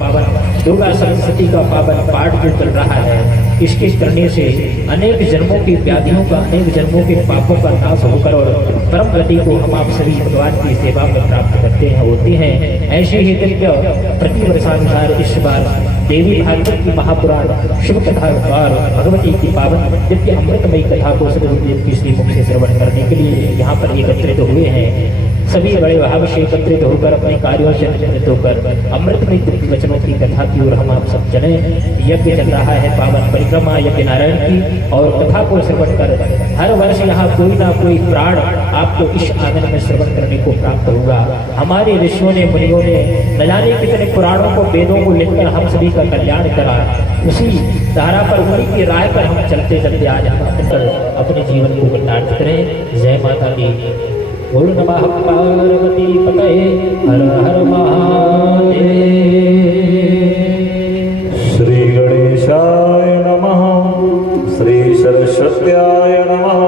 पावन दुर्गा सप्तशती का पावन पाठ जो चल रहा है, इसके करने से अनेक जन्मों की व्याधियों का, अनेक जन्मों के पापों का नाश होकर और परम गति को हम आप सभी भगवान की सेवा में प्राप्त करते हैं, होते हैं। ऐसे ही दिव्य प्रतिवर्षानुसार इस बार देवी भागवत की महापुराण शुभ कथा और भगवती की पावन दिव्य अमृतमयी कथा को सदगुरुदेव की श्री मुख से श्रवण करने के लिए यहाँ पर एकत्रित हुए हैं। सभी बड़े भाव से एकत्रित होकर अपने कार्यों से निवृत्त होकर अमृतमय दिव्य वचनों की कथा की ओर हम आप सब चले। यज्ञ चल रहा है, पावन परिक्रमा यज्ञ नारायण की, और कथा को श्रवण कर हर वर्ष यहाँ कोई ना कोई प्राण आपको इस आंगन में श्रवण करने को प्राप्त होगा। हमारे ऋषियों ने, मुनियों ने न जाने कितने पुराणों को, वेदों को लिखकर हम सभी का कल्याण करा। उसी धारा पर, उन्हीं की राय पर हम चलते चलते आज हम अपने जीवन को कल्याण करें। जय माता दी। बोल नमः पार्वती पतये हर हर महादेव। श्री गणेशाय नमः, श्री सरस्वत्याय नमः,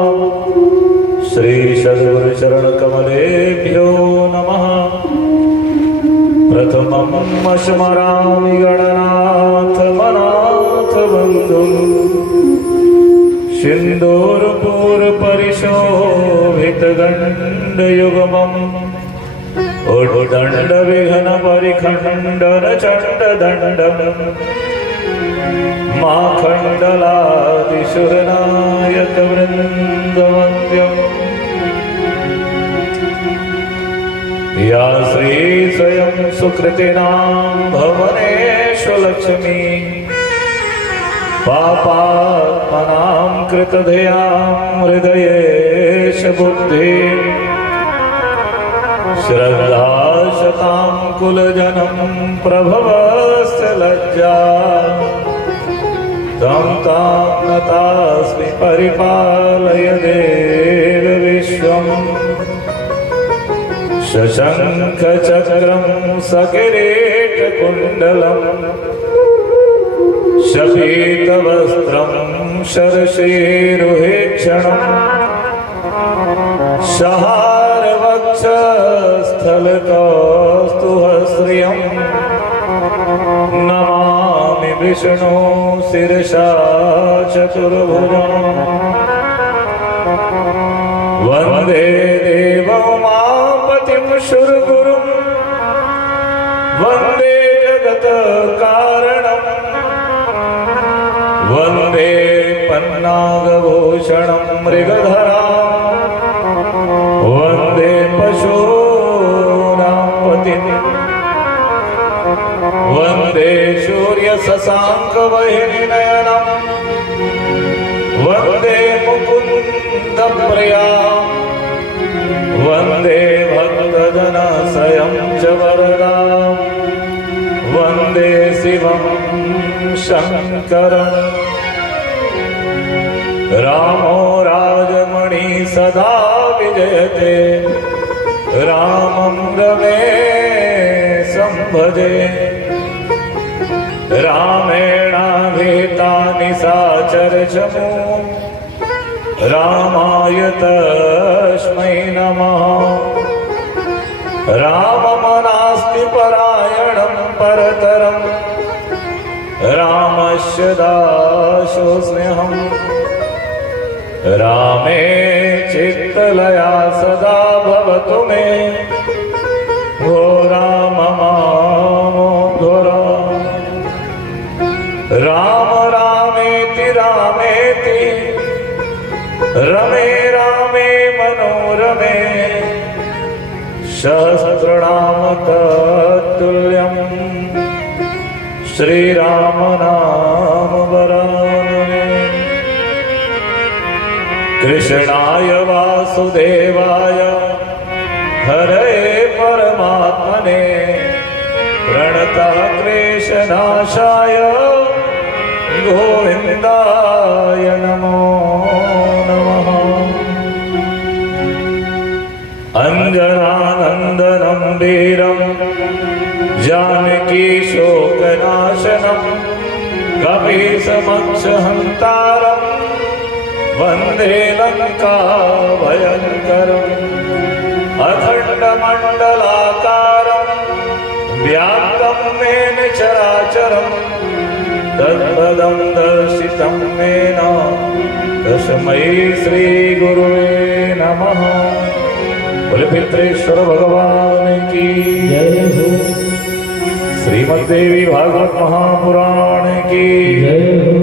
श्री सद्गुरु चरण कमलेभ्यो नमः। प्रथमं स्मरामि गणनाथ मनाथ बन्धुं सिन्दूरपूरपरिशोभितगण्डयुग्मम् उद्दण्डविघ्नपरिखण्डनचण्डदण्डम् माखण्डलादिशुरनायकवृन्दवन्द्यम्। या श्री स्वयं सुकृतिनां भवनेषु लक्ष्मी पापात्मनां कृतधियां हृदयेश बुद्धिं श्रद्धाशतां कुलजनं प्रभवस्य लज्जा तं तां नतास्मि परिपालय देव विश्वम्। शशङ्खचक्रं सकिरीटकुण्डलम् शपीतवस्त्रं शरशेरुहेक्षणम् शहारवक्षस्थलकौस्तुभश्रियम् नमामि विष्णु शिरसा चतुर्भुजम्। वन्दे देवोमापतिं सुरगुरुं वन्दे जगत्कारणम् वन्दे पन्नागभूषणं मृगधरां वन्दे पशूनां पतिं वन्दे सूर्यशशाङ्कवह्निनयनं वन्दे मुकुन्दप्रियां वन्दे भक्तजनसयं च वरदां वन्दे शिवं शङ्करम्। रामो राजमणि सदा विजयते रामं रमेशं भजे। रामेणाभिता निशाचरचमू रामाय तस्मै नमः। राममनास्ति परायणं परतरम् रामस्य दासोऽस्म्यहम्। रामे चित्तलया सदा भवतु मे भो राम मामोद्धर। राम रामेति रामेति रमे रामे मनोरमे सहस्रनाम तत्तुल्यम् श्रीराम नाम वरानने। कृष्णाय वासुदेवाय हरये परमात्मने प्रणतः क्लेशनाशाय गोविन्दाय नमो नमः। अञ्जनानन्दनं वीरं जानकी शोकनाशनं कपीसमक्षहन्तारं वन्दे लङ्का भयङ्करम्। अखण्डमण्डलाकारं व्याप्तं येन चराचरं तत्पदं दर्शितं येन तस्मै श्रीगुरुवे नमः। बोले पितृश्वर भगवान की जय हो, श्रीमद्देवी भागवत महापुराण की जय हो,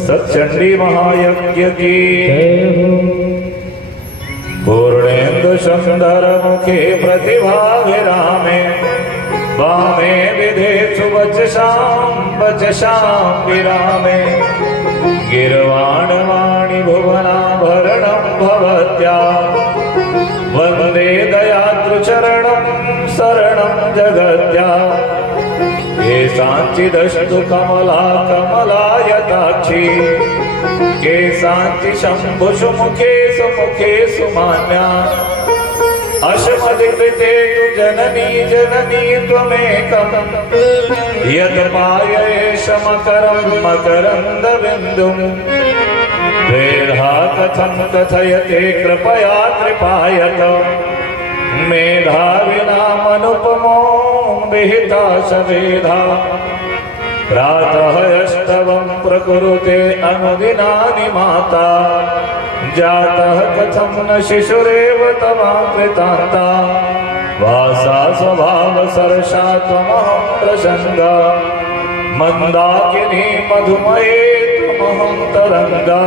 सत्चंडी महायज्ञ की जय हो। पूर्णेन्दु सुंदर मुखे प्रतिभाभिरामे वामे विधेषु वचसां विरामे गिर्वाणवाणि भुवनाभरणं भवत्या वन्दे दयाद्रुचरणं शरणं जगत्या। केषाञ्चिदस्तु कमला कमलायताक्षी केषाञ्चि शम्भुषु मुखेषु मुखेषु मान्या। अशमधिकृते तु जननी जननी त्वमेकं यत् पाययेशमकरं मकरन्दबिन्दुं। वेदा कथं कथयते कृपया कृपायत मेधाविनामनुपमो विहिता सवेधा। प्रातः यस्तवं प्रकुरुते अनुदिनानि माता जातः कथं न शिशुरेव तवाकृतान्ता। वासा स्वभाव सरसा त्वमहं प्रसंगा मंदाकिनी मधुमये त्वमहं तरंगा।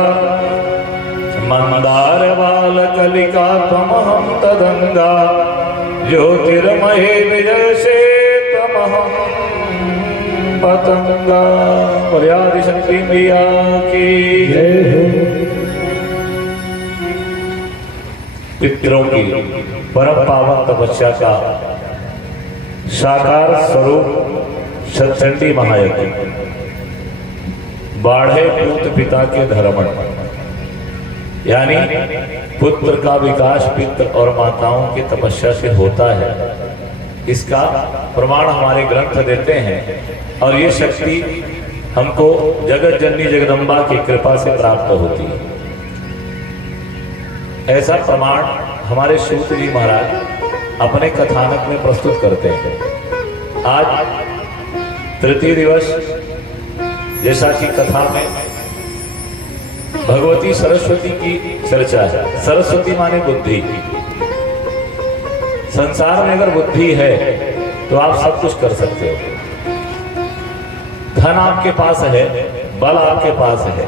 मंदारबालकलिका त्वमहं तदंगा ज्योतिर्मये विजयसे त्वमहं पतंगा। मर्यादि शक्ति मैया की जय हो। पितरों की परम पावन तपस्या का साकार स्वरूप सत्चंडी महायज्ञ बाढ़े पुत्र पिता के धर्मण, यानी पुत्र का विकास पितृ और माताओं की तपस्या से होता है। इसका प्रमाण हमारे ग्रंथ देते हैं और ये शक्ति हमको जगत जननी जगदम्बा की कृपा से प्राप्त होती है। ऐसा प्रमाण हमारे सूत जी महाराज अपने कथानक में प्रस्तुत करते हैं। आज तृतीय दिवस, जैसा कि कथा में भगवती सरस्वती की चर्चा है। सरस्वती माने बुद्धि। संसार में अगर बुद्धि है तो आप सब कुछ कर सकते हो। धन आपके पास है, बल आपके पास है,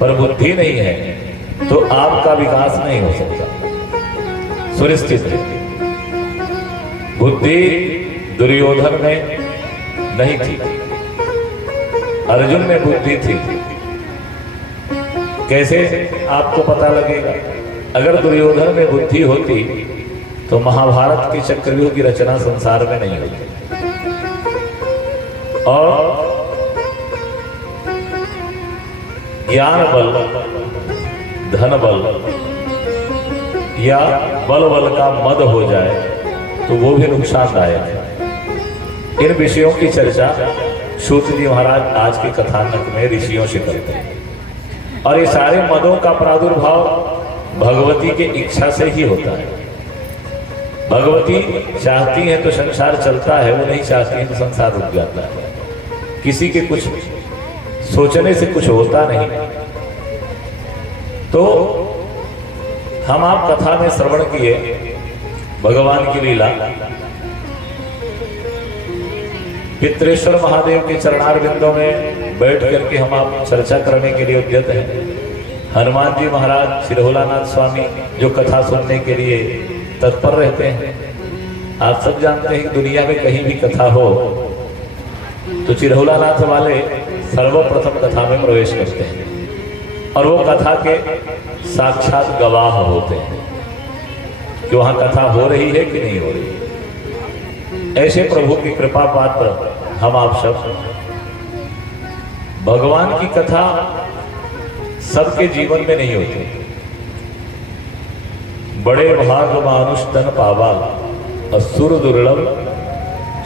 पर बुद्धि नहीं है तो आपका विकास नहीं हो सकता। सुनिश्चित है। बुद्धि दुर्योधन में नहीं थी, अर्जुन में बुद्धि थी। कैसे आपको पता लगेगा? अगर दुर्योधन में बुद्धि होती तो महाभारत के चक्रव्यूह की रचना संसार में नहीं होती। और ज्ञान बल, धन बल या बल का मद हो जाए तो वो भी नुकसानदायक है। इन विषयों की चर्चा सूत जी महाराज आज के कथानक में ऋषियों से करते हैं। और ये सारे मदों का प्रादुर्भाव भगवती के इच्छा से ही होता है। भगवती चाहती है तो संसार चलता है, वो नहीं चाहती है तो संसार रुक जाता है। किसी के कुछ सोचने से कुछ होता नहीं। तो हम आप कथा में श्रवण किए भगवान की लीला। पितृश्वर महादेव के चरणारविंदों में बैठ करके हम आप चर्चा करने के लिए उद्यत हैं। हनुमान जी महाराज, सिरहोलानाथ स्वामी जो कथा सुनने के लिए तत्पर रहते हैं। आप सब जानते हैं कि दुनिया में कहीं भी कथा हो तो चिरहोलानाथ वाले सर्वप्रथम कथा में प्रवेश करते हैं और वो कथा के साक्षात गवाह होते हैं कि वहां कथा हो रही है कि नहीं हो रही। ऐसे प्रभु की कृपा पात्र हम आप सब। भगवान की कथा सबके जीवन में नहीं होती। बड़े भाग मानुष तन पावा असुर दुर्लभ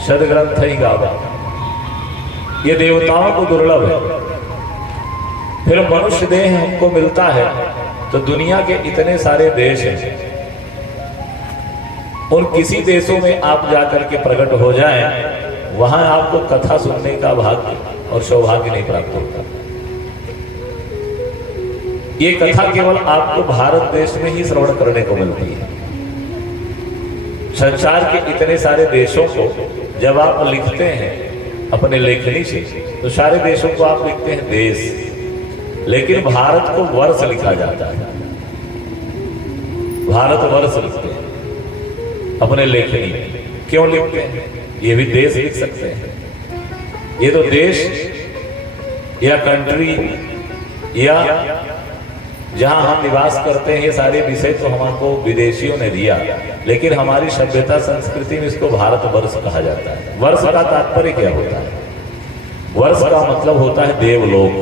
सदग्रंथ ही गावा। ये देवताओं को दुर्लभ है। फिर मनुष्य देह हमको मिलता है तो दुनिया के इतने सारे देश हैं, उन किसी देशों में आप जाकर के प्रकट हो जाएं, वहां आपको कथा सुनने का भाग्य और सौभाग्य नहीं प्राप्त होता। ये कथा केवल आपको भारत देश में ही श्रवण करने को मिलती है। संसार के इतने सारे देशों को जब आप लिखते हैं अपने लेखनी से, तो सारे देशों को आप लिखते हैं देश, लेकिन भारत को वर्ष लिखा जाता है। भारत वर्ष लिखते हैं अपने लेखनी में। क्यों लिखते हैं? ये भी देश लिख सकते हैं। ये तो देश या कंट्री या जहां हम निवास करते हैं, ये सारे विषय तो हमको विदेशियों ने दिया, लेकिन हमारी सभ्यता संस्कृति में इसको भारतवर्ष कहा जाता है। वर्ष का तात्पर्य क्या होता है? वर्ष का मतलब होता है देवलोक।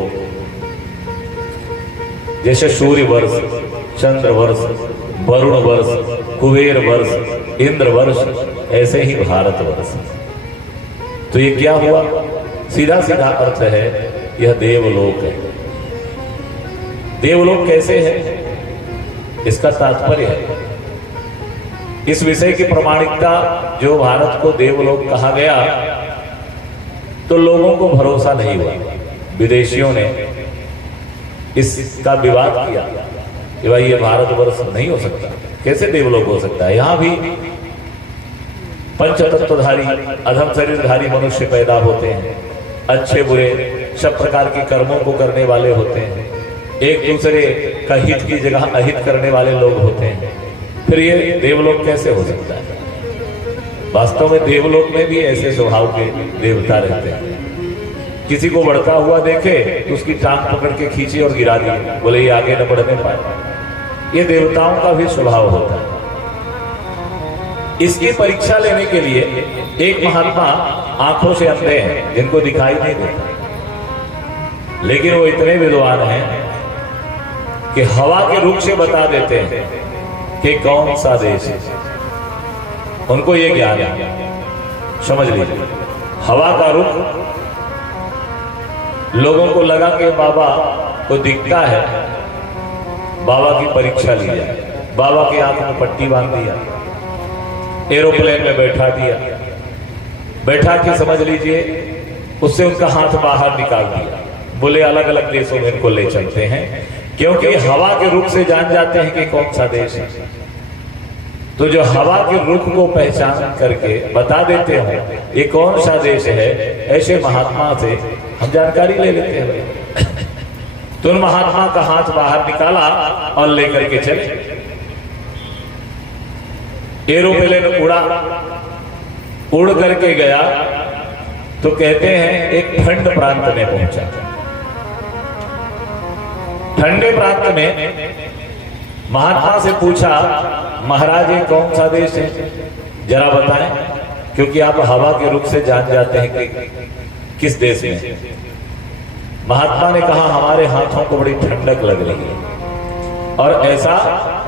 जैसे सूर्य वर्ष, चंद्र वर्ष, वरुण वर्ष, कुबेर वर्ष, इंद्र वर्ष, ऐसे ही भारत वर्ष। तो ये क्या हुआ? सीधा सीधा अर्थ है यह देवलोक है। देवलोक कैसे है? इसका तात्पर्य है, इस विषय की प्रमाणिकता जो भारत को देवलोक कहा गया, तो लोगों को भरोसा नहीं हुआ। विदेशियों ने इसका विवाद किया कि भाई ये भारतवर्ष नहीं हो सकता, कैसे देवलोक हो सकता है? यहां भी पंचतत्वधारी अधम शरीरधारी मनुष्य पैदा होते हैं, अच्छे बुरे सब प्रकार के कर्मों को करने वाले होते हैं, एक दूसरे का हित की जगह अहित करने वाले लोग होते हैं। फिर ये देवलोक कैसे हो सकता है? वास्तव में देवलोक में भी ऐसे स्वभाव के देवता रहते हैं। किसी को बढ़ता हुआ देखे तो उसकी टांग पकड़ के खींचे और गिरा दिए, बोले ये आगे न बढ़ने पाए। ये देवताओं का भी स्वभाव होता है। इसकी परीक्षा लेने के लिए एक महात्मा आंखों से अंधे हैं, जिनको दिखाई नहीं देता, लेकिन वो इतने विद्वान हैं कि हवा के रुख से बता देते हैं कि कौन सा देश है। उनको ये ज्ञान है, समझ लीजिए। हवा का रुख, लोगों को लगा कि बाबा को दिखता है, बाबा की परीक्षा ली जाए। बाबा की आंख में पट्टी बांध दिया, एरोप्लेन में बैठा दिया, बैठा के समझ लीजिए उससे उनका हाथ बाहर निकाल दिया, बोले अलग अलग देशों में इनको ले चलते हैं, क्योंकि हवा के रुख से जान जाते हैं कि कौन सा देश है। तो जो हवा के रुख को पहचान करके बता देते हो ये कौन सा देश है, ऐसे महात्मा से हम जानकारी ले लेते हैं। तो उन महात्मा का हाथ बाहर निकाला और लेकर के चले। एरोप्लेन उड़ा, उड़ करके गया तो कहते हैं एक ठंड प्रांत में पहुंचा। ठंडे प्रांत में महात्मा से पूछा, महाराज ये कौन सा देश है, जरा बताएं, क्योंकि आप हवा के रुख से जान जाते हैं कि किस देश में। महात्मा ने कहा हमारे हाथों को बड़ी ठंडक लग रही है, और ऐसा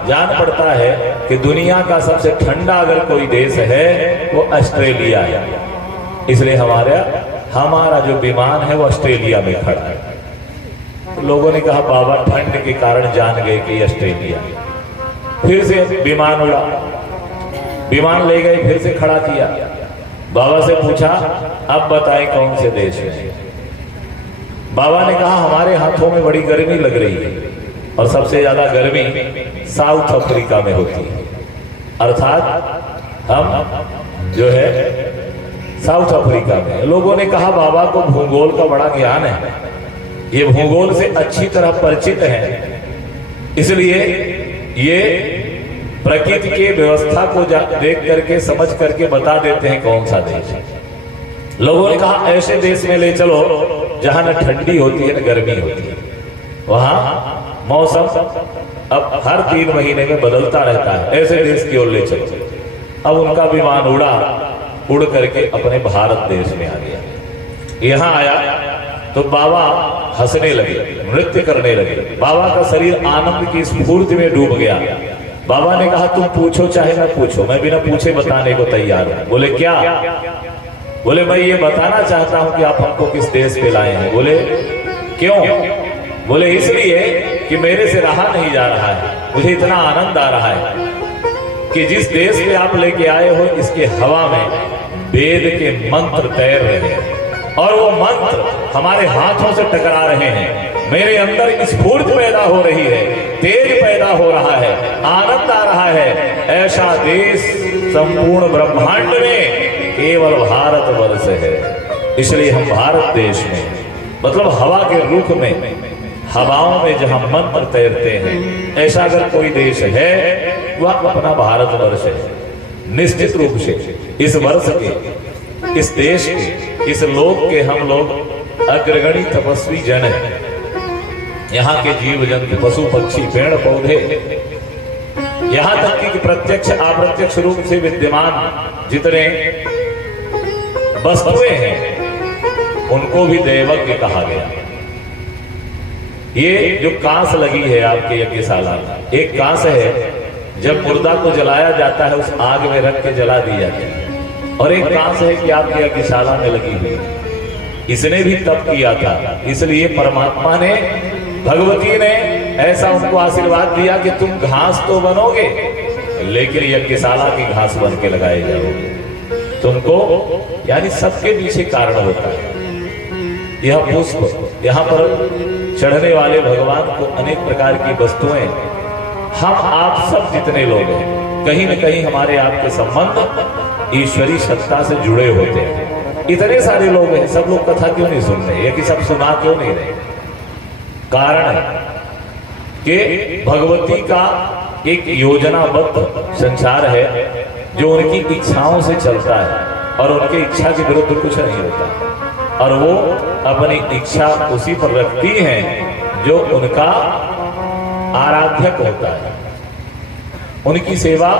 जान पड़ता है कि दुनिया का सबसे ठंडा अगर कोई देश है वो ऑस्ट्रेलिया है, इसलिए हमारा जो विमान है वो ऑस्ट्रेलिया में खड़ा है। लोगों ने कहा बाबा ठंड के कारण जान गए कि ऑस्ट्रेलिया। फिर से विमान उड़ा, विमान ले गए, फिर से खड़ा किया, बाबा से पूछा अब बताएं कौन से देश में। बाबा ने कहा हमारे हाथों में बड़ी गर्मी लग रही है, और सबसे ज्यादा गर्मी साउथ अफ्रीका में होती है, अर्थात हम जो है साउथ अफ्रीका में। लोगों ने कहा बाबा को भूगोल का बड़ा ज्ञान है, ये भूगोल से अच्छी तरह परिचित है, इसलिए ये प्रकृति के व्यवस्था को देख करके समझ करके बता देते हैं कौन सा देश है। लोगों ने कहा ऐसे देश में ले चलो जहां न ठंडी होती है न गर्मी होती है, वहां मौसम अब हर 3 महीने में बदलता रहता है, ऐसे देश की ओर ले चलो। अब उनका विमान उड़ करके अपने भारत देश में आ गया। यहां आया तो बाबा हंसने लगे, नृत्य करने लगे। बाबा का शरीर आनंद की स्फूर्ति में डूब गया। बाबा ने कहा तुम पूछो चाहे ना पूछो, मैं बिना पूछे बताने को तैयार हूं। बोले क्या? बोले मैं ये बताना चाहता हूं कि आप हमको किस देश पे लाए हैं। बोले क्यों? बोले इसलिए कि मेरे से रहा नहीं जा रहा है, मुझे इतना आनंद आ रहा है कि जिस देश में आप लेके आए हो इसके हवा में वेद के मंत्र तैर रहे हैं और वो मंत्र हमारे हाथों से टकरा रहे हैं। मेरे अंदर स्फूर्ति पैदा हो रही है, तेज पैदा हो रहा है, आनंद आ रहा है। ऐसा देश संपूर्ण ब्रह्मांड में केवल भारत वर्ष है। इसलिए हम भारत देश में, मतलब हवा के रुख में, हवाओं में जहां मंत्र तैरते हैं, ऐसा अगर कोई देश है वह अपना भारत वर्ष है। निश्चित रूप से इस वर्ष के, इस देश के, इस लोक के हम लोग अग्रगणी तपस्वी जन हैं। यहाँ के जीव जंतु, पशु पक्षी, पेड़ पौधे, यहाँ तक कि प्रत्यक्ष अप्रत्यक्ष रूप से विद्यमान जितने वस्तुएं हैं उनको भी दैवज्ञ कहा गया। ये जो कांस लगी है आपके यज्ञशाला में, एक कांस है, जब मुर्दा को जलाया जाता है उस आग में रख के जला दी जाती है, और एक कांस है कि आपके यज्ञशाला में लगी हुई है। इसने भी तप किया था, इसलिए परमात्मा ने, भगवती ने ऐसा उनको आशीर्वाद दिया कि तुम घास तो बनोगे लेकिन यज्ञशाला की घास बन के लगाए जाओगे। तुमको यानी सबके पीछे कारण होता है। यह पुष्प, यहाँ पर चढ़ने वाले भगवान को अनेक प्रकार की वस्तुएं, हम आप सब जितने लोग हैं कहीं न कहीं हमारे आपके संबंध ईश्वरी सत्ता से जुड़े होते हैं। इतने सारे लोग हैं, सब लोग कथा क्यों नहीं सुन रहे, या कि सब सुना क्यों नहीं रहे? कारण है कि भगवती का एक योजनाबद्ध संसार है जो उनकी इच्छाओं से चलता है और उनकी इच्छा के विरुद्ध कुछ नहीं होता, और वो अपनी इच्छा उसी पर रखती हैं जो उनका आराध्यक होता है। उनकी सेवा,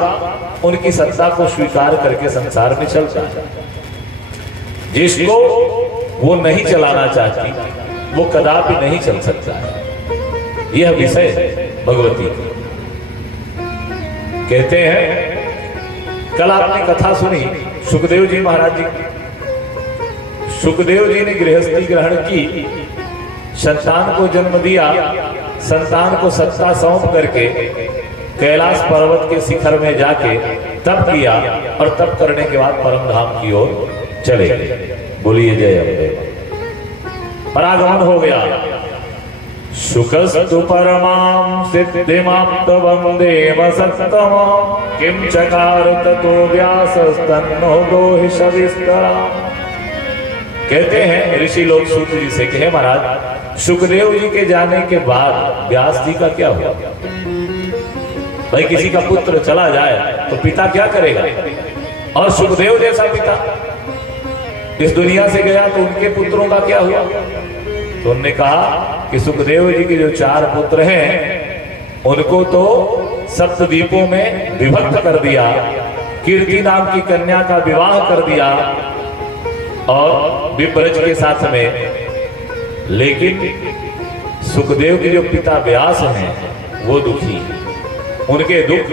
उनकी सत्ता को स्वीकार करके संसार में चलता है। जिसको वो नहीं चलाना चाहती वो कदापि नहीं चल सकता है। यह विषय भगवती की। कहते हैं, कल आपने कथा सुनी सुखदेव जी महाराज जी। सुखदेव जी ने गृहस्थी ग्रहण की, संतान को जन्म दिया, संतान को सत्ता सौंप करके कैलाश पर्वत के शिखर में जाके तप किया, और तप करने के बाद परम धाम की ओर चले गए। बोलिए जय अम्बे। परागमन हो गया। सुखस्तु परमां सिद्धिमाप्त वंदेव सत्तमं किं चकार ततो व्यासस्तन्नो दोहि सविस्तरा। कहते हैं ऋषि लोग सूत जी से, कहे महाराज सुखदेव जी के जाने के बाद व्यास जी का क्या हुआ? भाई किसी का पुत्र चला जाए तो पिता क्या करेगा? और सुखदेव जैसा पिता इस दुनिया से गया तो उनके पुत्रों का क्या हुआ? तो उन्होंने कहा कि सुखदेव जी के जो 4 पुत्र हैं उनको तो सप्तद्वीपों में विभक्त कर दिया, कीर्ति नाम की कन्या का विवाह कर दिया और विप्रज के साथ में। लेकिन सुखदेव के जो पिता व्यास हैं वो दुखी, उनके दुख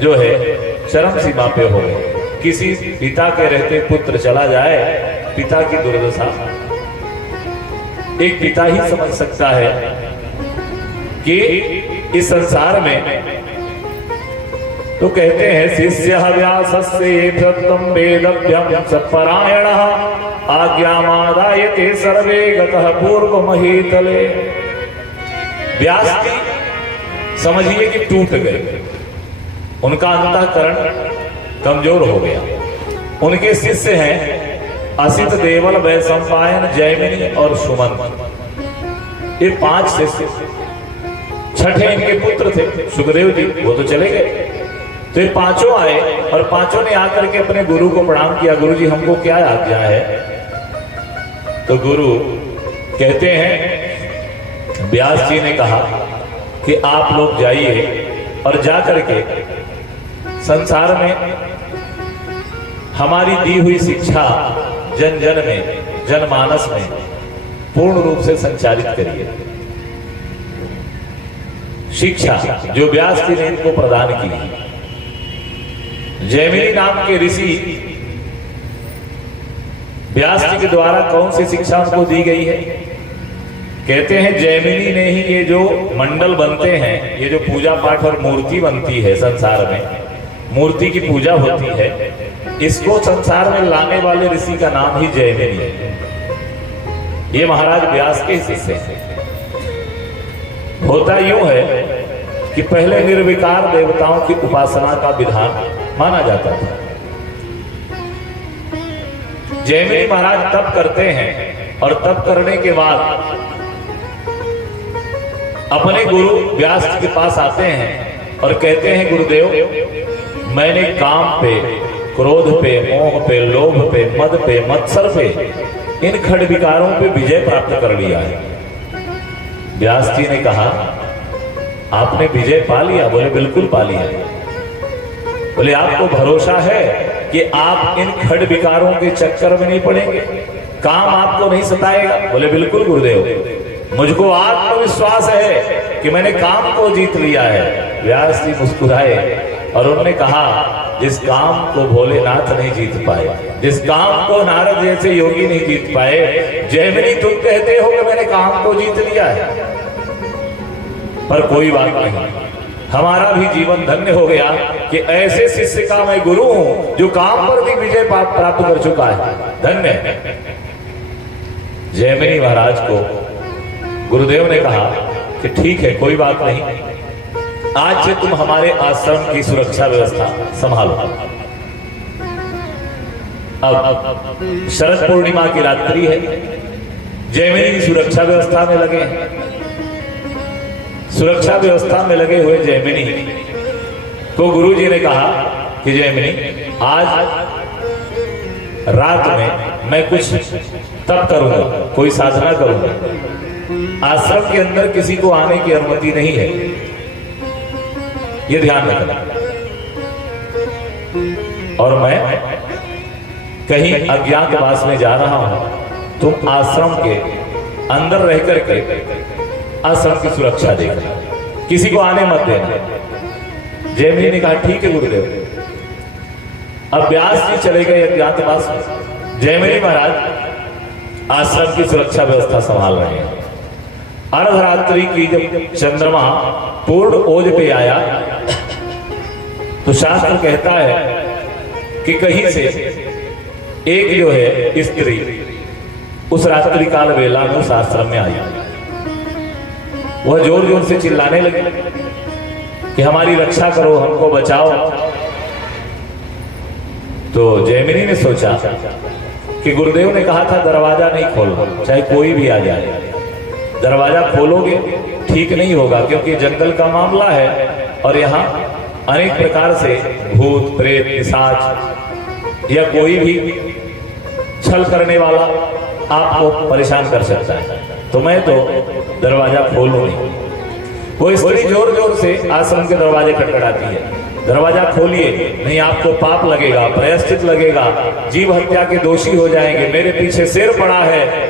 जो है चरम सीमा पे हो गए। किसी पिता के रहते पुत्र चला जाए, पिता की दुर्दशा एक पिता ही समझ सकता है कि इस संसार में। तो कहते हैं शिष्य व्यासस्य धृतम वेदभ्यं सपरायणः आज्ञामादायते सर्वे गतः पूर्व महीतले। व्यास जी समझिए कि टूट गए, उनका अंतःकरण कमजोर हो गया। उनके शिष्य हैं असित, देवल, वैशंपायन, जैमिनी और सुमंत। ये 5 शिष्य, छठे इनके पुत्र थे सुखदेव जी, वो तो चले गए। तो ये 5 आए और 5 ने आकर के अपने गुरु को प्रणाम किया, गुरु जी हमको क्या आज्ञा है? तो गुरु कहते हैं व्यास जी ने कहा कि आप लोग जाइए और जाकर के संसार में हमारी दी हुई शिक्षा जन जन में, जनमानस में पूर्ण रूप से संचालित करिए। शिक्षा जो व्यास जी ने इनको प्रदान की। जैमिनी नाम के ऋषि व्यास जी के द्वारा कौन सी शिक्षा उनको दी गई है? कहते हैं जैमिनी ने ही ये जो मंडल बनते हैं, ये जो पूजा पाठ और मूर्ति बनती है संसार में, मूर्ति की पूजा होती है, इसको संसार में लाने वाले ऋषि का नाम ही जैमिनी है। ये महाराज व्यास के शिष्य हैं। होता यूं है कि पहले निर्विकार देवताओं की उपासना का विधान माना जाता था। जैमिनी महाराज तप करते हैं और तप करने के बाद अपने गुरु व्यास के पास आते हैं और कहते हैं, गुरुदेव मैंने काम पे, क्रोध पे, मोह पे, लोभ पे, मद पे, मत्सर पे, इन खड विकारों पे विजय प्राप्त कर लिया है। व्यास जी ने कहा, आपने विजय पा लिया? बोले बिल्कुल पा लिया। बोले आपको भरोसा है कि आप इन खड विकारों के चक्कर में नहीं पड़ेंगे, काम आपको नहीं सताएगा? बोले बिल्कुल गुरुदेव, मुझको आत्मविश्वास है कि मैंने काम को जीत लिया है। व्यास जी मुस्कुराए और उन्होंने कहा, जिस काम को भोलेनाथ नहीं जीत पाए, जिस काम को नारद जैसे योगी नहीं जीत पाए, जैमिनी तुम कहते हो कि मैंने काम को जीत लिया है। पर कोई बात नहीं, हमारा भी जीवन धन्य हो गया कि ऐसे शिष्य का मैं गुरु हूं जो काम पर भी विजय प्राप्त कर चुका है। धन्य। जैमिनी महाराज को गुरुदेव ने कहा कि ठीक है, कोई बात नहीं, आज से तुम हमारे आश्रम की सुरक्षा व्यवस्था संभालो। अब शरद पूर्णिमा की रात्रि है, जैमिनी की सुरक्षा व्यवस्था में लगे हैं। सुरक्षा व्यवस्था में लगे हुए जैमिनी को गुरुजी ने कहा कि जैमिनी, आज रात में मैं कुछ तप करूंगा, कोई साधना करूंगा। आश्रम के अंदर किसी को आने की अनुमति नहीं है, ये ध्यान रखना। और मैं कहीं अज्ञातवास में जा रहा हूं, तुम आश्रम के अंदर रह करके आश्रम की सुरक्षा देखना, किसी को आने मत देना। जैमिनी ने कहा ठीक है गुरुदेव। अब व्यास जी चले गए अज्ञातवास में, जैमिनी महाराज आश्रम की सुरक्षा व्यवस्था संभाल रहे हैं। अर्धरात्रि की जब चंद्रमा पूर्ण ओज पे आया तो शास्त्र कहता है कि कहीं से एक जो है स्त्री उस रात्रि काल वेला में उस आश्रम में आई। वह जोर जोर से चिल्लाने लगी कि हमारी रक्षा करो, हमको बचाओ। तो जैमिनी ने सोचा कि गुरुदेव ने कहा था दरवाजा नहीं खोलना, चाहे कोई भी आ जाए। दरवाजा खोलोगे ठीक नहीं होगा, क्योंकि जंगल का मामला है और यहाँ अनेक प्रकार से भूत, प्रेत, पिशाच या कोई भी छल करने वाला आपको परेशान कर सकता है। तो मैं तो दरवाजा खोलूं नहीं। वो स्त्री जोर जोर से आश्रम के दरवाजे खटखटाती है, दरवाजा खोलिए, नहीं आपको पाप लगेगा, प्रायश्चित लगेगा, जीव हत्या के दोषी हो जाएंगे, मेरे पीछे शेर पड़ा है।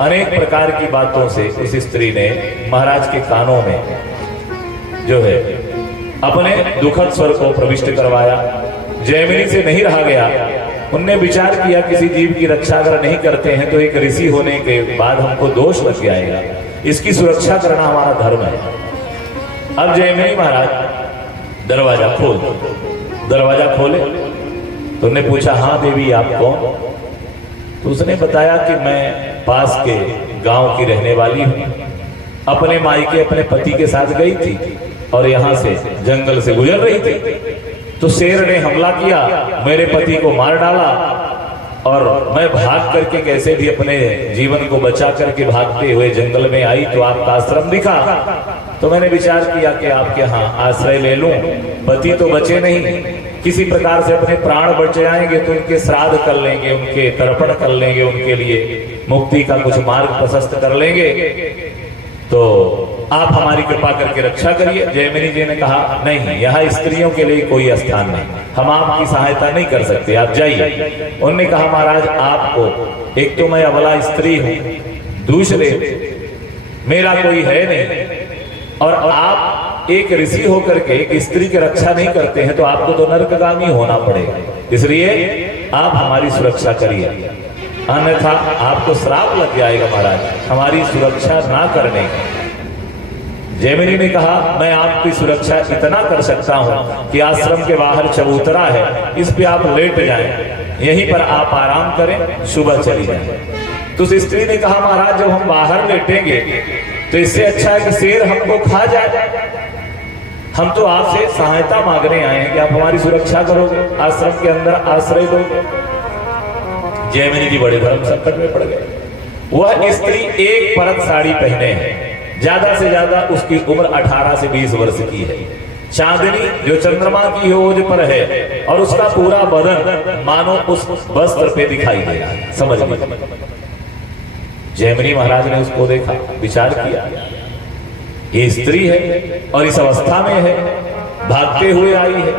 अनेक प्रकार की बातों से उस स्त्री ने महाराज के कानों में जो है अपने दुखद स्वर को प्रविष्ट करवाया। जैमिनी से नहीं रहा गया, उनने विचार किया किसी जीव की रक्षा अगर नहीं करते हैं तो एक ऋषि होने के बाद हमको दोष लग जाएगा, इसकी सुरक्षा करना हमारा धर्म है। अब जैमिनी महाराज दरवाजा खोल, दरवाजा खोले तो उन्होंने पूछा, हाँ देवी आप कौन? तो उसने बताया कि मैं पास के गांव की रहने वाली हूं, अपने मायके अपने पति के साथ गई थी और यहां से जंगल से गुजर रही थी तो शेर ने हमला किया, मेरे पति को मार डाला और मैं भाग करके कैसे भी अपने जीवन को बचा करके भागते हुए जंगल में आई तो आपका आश्रम दिखा। तो मैंने विचार किया कि आपके यहाँ आश्रय ले लूं, पति तो बचे नहीं, किसी प्रकार से अपने प्राण बच जाएंगे तो उनके श्राद्ध कर लेंगे, उनके तर्पण कर लेंगे, उनके लिए मुक्ति का कुछ मार्ग प्रशस्त कर लेंगे, तो आप हमारी कृपा करके रक्षा करिए। जैमिनी जी ने कहा, नहीं, यहाँ स्त्रियों के लिए कोई स्थान नहीं, हम आपकी सहायता नहीं कर सकते, आप जाइए। उन्होंने कहा, महाराज आपको, एक तो मैं अबला स्त्री हूं, दूसरे मेरा कोई है नहीं, और आप एक ऋषि होकर के एक स्त्री की रक्षा नहीं करते हैं तो आपको तो नरकगामी होना पड़ेगा, इसलिए आप हमारी सुरक्षा करिए, अन्यथा आपको श्राप लग जाएगा महाराज हमारी सुरक्षा ना करने का। जैमिनी ने कहा, मैं आपकी सुरक्षा इतना कर सकता हूं कि आश्रम के बाहर चबूतरा है, इस पे आप लेट जाएं, यहीं पर आप आराम करें, सुबह चली जाएं। तो उस स्त्री ने कहा, महाराज जब हम बाहर लेटेंगे तो इससे अच्छा है कि शेर हमको खा जाए। हम तो आपसे सहायता मांगने आए हैं कि आप हमारी सुरक्षा करोगे, आश्रम के अंदर आश्रय दोगे। जैमिनी जी बड़े धर्म संकट में पड़ गए। वह स्त्री एक परत साड़ी पहने हैं, ज्यादा से ज्यादा उसकी उम्र 18 से 20 वर्ष की है। चांदनी जो चंद्रमा की ओज पर है और उसका पूरा बदन मानो उस वस्त्र पे दिखाई दे रहा है। समझ लीजिए, जैमिनी महाराज ने उसको देखा, विचार किया, ये स्त्री है और इस अवस्था में है, भागते हुए आई है,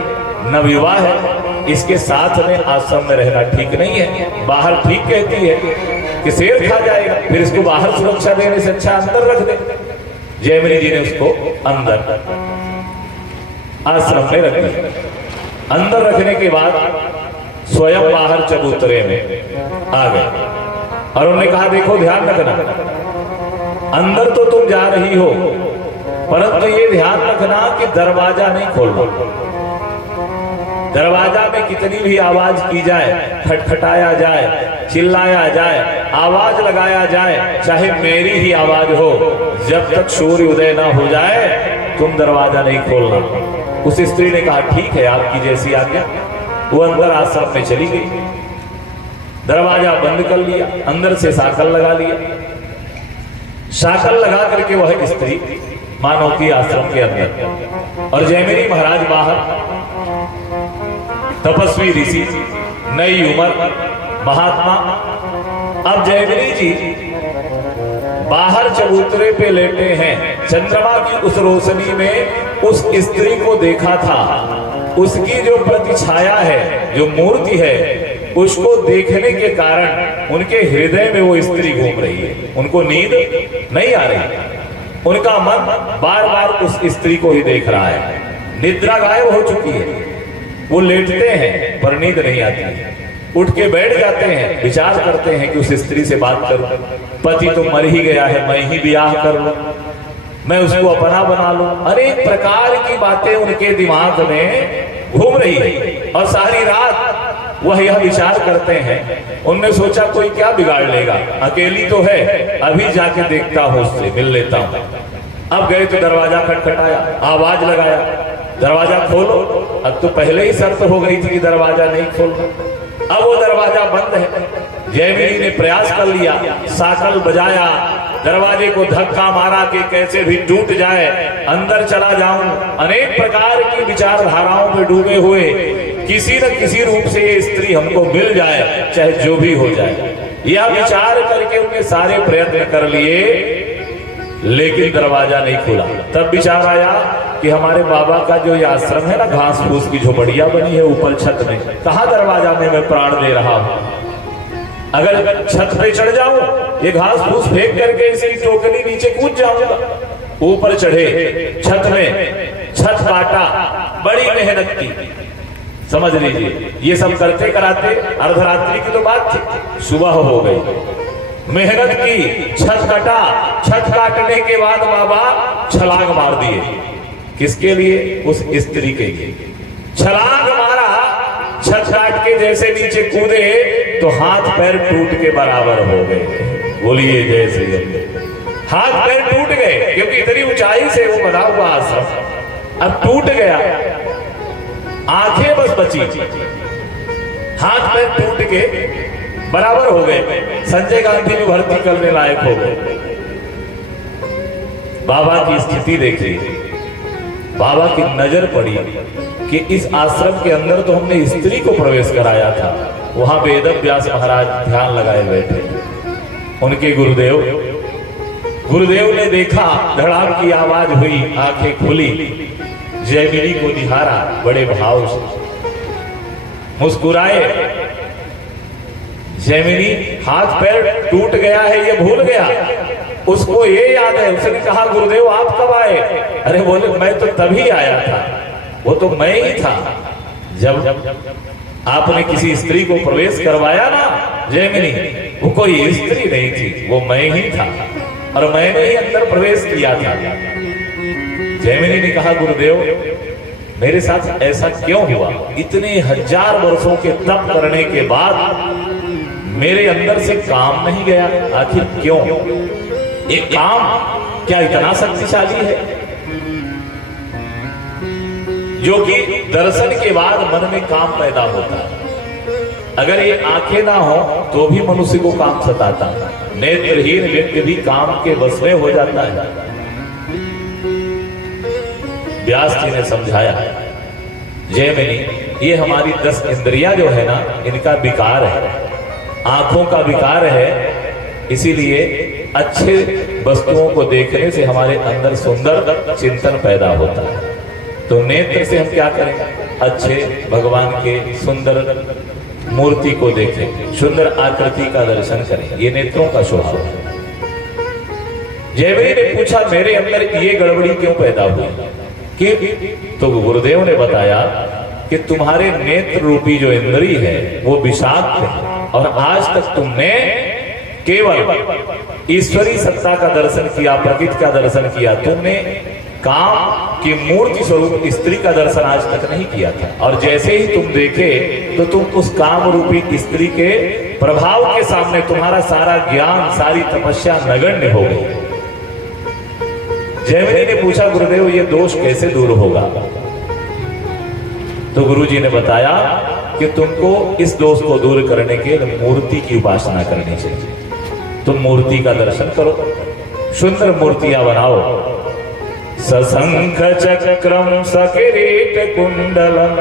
नवविवाह है, इसके साथ में आश्रम में रहना ठीक नहीं है। बाहर ठीक कहती है कि शेर खा जाएगा, फिर इसको बाहर सुरक्षा देने से अच्छा अंदर रख दे। जैमिनी जी ने उसको अंदर आश्रम में रख दिया। अंदर रखने के बाद स्वयं बाहर चबूतरे में आ गए और उन्होंने कहा, देखो ध्यान रखना, अंदर तो तुम जा रही हो, परंतु ये ध्यान रखना कि दरवाजा नहीं खोलना। दरवाजा में कितनी भी आवाज की जाए, खटखटाया जाए, चिल्लाया जाए, आवाज लगाया जाए, चाहे मेरी ही आवाज हो, जब तक सूर्य उदय ना हो जाए तुम दरवाजा नहीं खोलना। उस स्त्री ने कहा, ठीक है, आपकी जैसी आज्ञा। वो अंदर आश्रम में चली गई, दरवाजा बंद कर लिया, अंदर से साकल लगा लिया। साकल लगा करके वह स्त्री मानव की आश्रम के अंदर, और जैमिनी महाराज बाहर, तपस्वी ऋषि, नई उम्र, महात्मा। अब जैमिनी जी बाहर चबूतरे पे लेटे हैं, चंद्रमा की उस रोशनी में उस स्त्री को देखा था, उसकी जो प्रतिछाया है, जो मूर्ति है, उसको देखने के कारण उनके हृदय में वो स्त्री घूम रही है। उनको नींद नहीं आ रही, उनका मन बार बार उस स्त्री को ही देख रहा है। निद्रा गायब हो चुकी है, वो लेटते हैं पर नींद नहीं आती, उठ के बैठ जाते हैं, विचार करते हैं कि उस स्त्री से बात करूं, पति तो मर ही गया है, मैं ही ब्याह कर लूं, मैं उसको अपना बना लूं। अनेक प्रकार की बातें उनके दिमाग में घूम रही है और सारी रात वह यह विचार करते हैं। उनने सोचा कोई क्या बिगाड़ लेगा, अकेली तो है, अभी जाके देखता हूं, उससे मिल लेता हूं। अब गए तो दरवाजा खटखटाया, आवाज लगाया, दरवाजा खोलो। अब तो पहले ही शर्त हो गई थी कि दरवाजा नहीं खोलना। अब वो दरवाजा बंद है। जैमिनी ने प्रयास कर लिया, साकल बजाया, दरवाजे को धक्का मारा कि कैसे भी टूट जाए, अंदर चला जाऊं। अनेक प्रकार की विचारधाराओं में डूबे हुए, किसी न किसी रूप से ये स्त्री हमको मिल जाए, चाहे जो भी हो जाए, यह विचार करके उन्हें सारे प्रयत्न कर लिए, लेकिन दरवाजा नहीं खुला। तब विचार आया कि हमारे बाबा का जो ये आश्रम है ना, घास फूस की झोपड़िया बनी है ऊपर छत में, कहाँ दरवाजा में मैं प्राण दे रहा हूं। अगर छत पे चढ़ जाऊं, ये घास फूस फेंक करके इसी टोकरी नीचे कूद जाऊंगा। ऊपर चढ़े, छत में छत काटा, बड़ी मेहनत की, समझ लीजिए। ये सब करते कराते अर्धरात्रि की तो बात थी, सुबह हो गई, मेहनत की, छत काटा। छत काटने के बाद बाबा छलांग मार दिए। किसके लिए? उस स्त्री के लिए। छलांग मारा, छत काट के जैसे नीचे कूदे तो हाथ पैर टूट के बराबर हो गए। बोलिए जय श्री राम। हाथ पैर टूट गए, क्योंकि इतनी ऊंचाई से वो बना हुआ आश्रम अब टूट गया। आंखें बस बची, हाथ पैर टूट के बराबर हो गए। संजय गांधी में भर्ती करने लायक हो गए। बाबा की स्थिति देखिए, बाबा की नजर पड़ी कि इस आश्रम के अंदर तो हमने स्त्री को प्रवेश कराया था, वहां वेद व्यास महाराज ध्यान लगाए बैठे। उनके गुरुदेव ने देखा, धड़ाम की आवाज हुई, आंखें खुली, जैमिनी को निहारा, बड़े भाव से मुस्कुराए। जैमिनी हाथ पैर टूट गया है ये भूल गया, उसको ये याद है। उसने कहा, गुरुदेव आप कब आए? अरे बोले, मैं तो तभी आया था, वो तो मैं ही था जब आपने किसी स्त्री को प्रवेश करवाया ना। जैमिनी, वो कोई स्त्री नहीं थी, वो मैं ही था और मैंने ही अंदर प्रवेश किया था। जैमिनी ने कहा, गुरुदेव मेरे साथ ऐसा क्यों हुआ? इतने हजार वर्षों के तप करने के बाद मेरे अंदर से काम नहीं गया, आखिर क्यों? ये काम क्या इतना शक्तिशाली है जो कि दर्शन के बाद मन में काम पैदा होता है? अगर ये आंखें ना हो तो भी मनुष्य को काम सताता है, नेत्रहीन व्यक्ति भी काम के वश में हो जाता है। व्यास जी ने समझाया, जैमिनी ये हमारी 10 इंद्रियां जो है ना, इनका विकार है, आंखों का विकार है, इसीलिए अच्छे वस्तुओं को देखने से हमारे अंदर सुंदर चिंतन पैदा होता है। तो नेत्र से हम क्या करें? अच्छे भगवान के सुंदर मूर्ति को देखें, सुंदर आकृति का दर्शन करें, ये नेत्रों का स्वभाव है। जैमिनी ने पूछा, मेरे अंदर ये गड़बड़ी क्यों पैदा हुई? कि तो गुरुदेव ने बताया कि तुम्हारे नेत्र रूपी जो इंद्री है वो विषाक्त है, और आज तक तुमने केवल ईश्वरी सत्ता का दर्शन किया, प्रकृति का दर्शन किया, तुमने काम की मूर्ति स्वरूप स्त्री का दर्शन आज तक नहीं किया था। और जैसे ही तुम देखे तो तुम उस काम रूपी स्त्री के प्रभाव के सामने तुम्हारा सारा ज्ञान, सारी तपस्या नगण्य हो गई। जैमिनी ने पूछा, गुरुदेव ये दोष कैसे दूर होगा? तो गुरुजी ने बताया कि तुमको इस दोष को दूर करने के लिए मूर्ति की उपासना करनी चाहिए। तुम मूर्ति का दर्शन करो, सुंदर मूर्तियां बनाओ, सशंख चक्रम सकिरीट कुंडलम